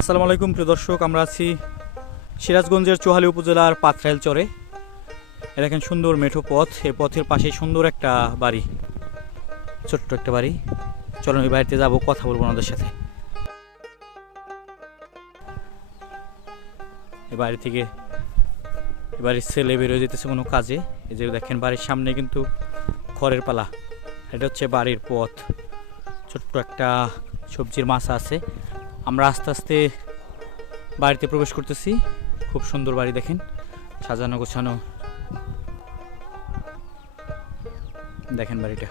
আসসালামু আলাইকুম, প্রিয় দর্শক। আমরা আছি সিরাজগঞ্জের চোহালি উপজেলার পাথরাইল চরে। এ দেখেন সুন্দর মেঠো পথ। এই পথের পাশে সুন্দর একটা বাড়ি, ছোট্ট একটা বাড়ি। চলুন ওই বাড়িতে যাব, কথা বলব ওনাদের সাথে। এই বাড়ি থেকে এ বাড়ির ছেলে বেরোয় যেতেছে কোনো কাজে। এই যে দেখেন বাড়ির সামনে কিন্তু খড়ের পালা। এটা হচ্ছে বাড়ির পথ। ছোট্ট একটা সবজির মাছা আছে। আমরা আস্তে আস্তে বাড়িতে প্রবেশ করতেছি। খুব সুন্দর বাড়ি দেখেন। সাজানো গোছানো। দেখেন বাড়িটা।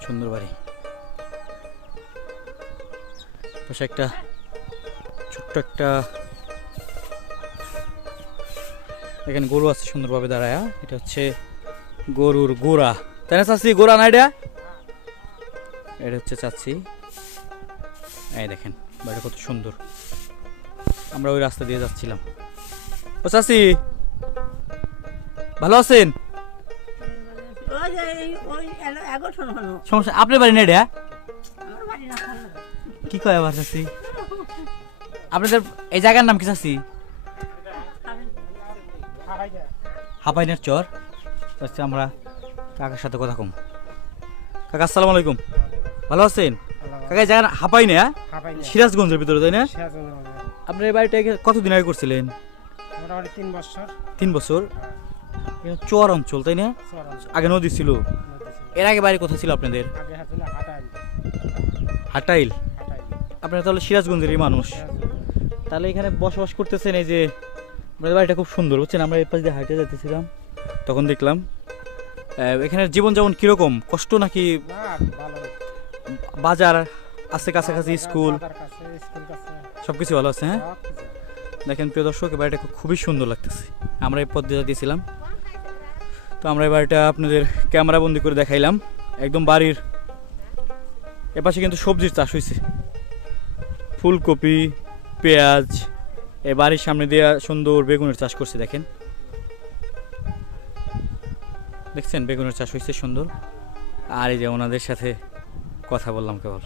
সুন্দর বাড়ি। পাশে একটা ছোট্ট একটা এখানে গরু আছে সুন্দরভাবে দাঁড়ায়া। এটা হচ্ছে গরুর গোড়া। তাই না চাচ্ছি গোড়া না এটা? এটা হচ্ছে চাচ্ছি এই দেখেন বাড়িটা কত সুন্দর। আমরা ওই রাস্তা দিয়ে যাচ্ছিলাম। ও চাচি ভালো আছেন? সমস্যা আপনার বাড়ি না এটা আমার বাড়ি না ভালো কি কয় আবার চাচি? আপনাদের এই জায়গার নাম কি চাচি? হাপাইনের চর। আচ্ছা আমরা কাকার সাথে কথা কম। কাকা আসসালামু আলাইকুম। ভালো আছেন? কাকা জায়গা হ্যাঁ? সিরাজগঞ্জের ভিতরে তাই না? আপনার এই বাড়িটা কতদিন আগে করছিলেন? মোটামুটি তিন বছর। তিন বছর? এটা চর অঞ্চল তাই না? আগে নদী ছিল। এর আগে বাড়ি কোথায় ছিল আপনাদের? আগে হাতিলে হাটাইল। হাটাইল? হাটাইল। আপনারা তাহলে সিরাজগঞ্জেরই মানুষ। তাহলে এখানে বসবাস করতেছেন এই যে আপনাদের বাড়িটা খুব সুন্দর বুঝছেন? আমরা এর পাশ দিয়ে হাঁটে যেতেছিলাম তখন দেখলাম আহ, এখানে জীবনযাপন কীরকম? কষ্ট নাকি না ভালো বাজার আছে কাছাকাছি স্কুল? বাজার কাছে স্কুল কাছে। সব কিছু ভালো আছে হ্যাঁ? দেখেন প্রিয় দর্শক বাড়িটা খুবই সুন্দর লাগতেছে। আমরা এই দিয়ে দিয়েছিলাম তো আমরা এই বাড়িটা আপনাদের ক্যামেরা বন্দি করে দেখাইলাম। একদম বাড়ির এপাশে কিন্তু সবজির চাষ হয়েছে ফুলকপি পেঁয়াজ এ বাড়ির সামনে দিয়ে সুন্দর বেগুনের চাষ করছে দেখেন। দেখছেন? বেগুনের চাষ হয়েছে সুন্দর। আর এই যে ওনাদের সাথে কথা বললাম কেবল।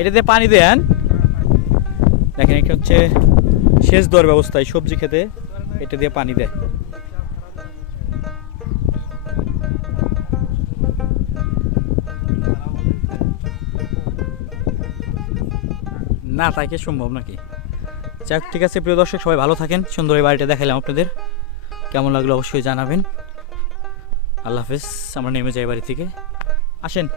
এটাতে পানি দেন। দেখেন, এটা হচ্ছে সেচ দেওয়ার ব্যবস্থায় সবজি খেতে এটা দিয়ে পানি দেয়। না, তাই কি সম্ভব নাকি? যাক, ঠিক আছে, প্রিয় দর্শক, সবাই ভালো থাকেন। সুন্দর এই বাড়িটা দেখাইলাম আপনাদের। কেমন লাগল অবশ্যই জানাবেন। আল্লাহ হাফেজ আমরা নেমে যাই বাড়ি থেকে। আসেন।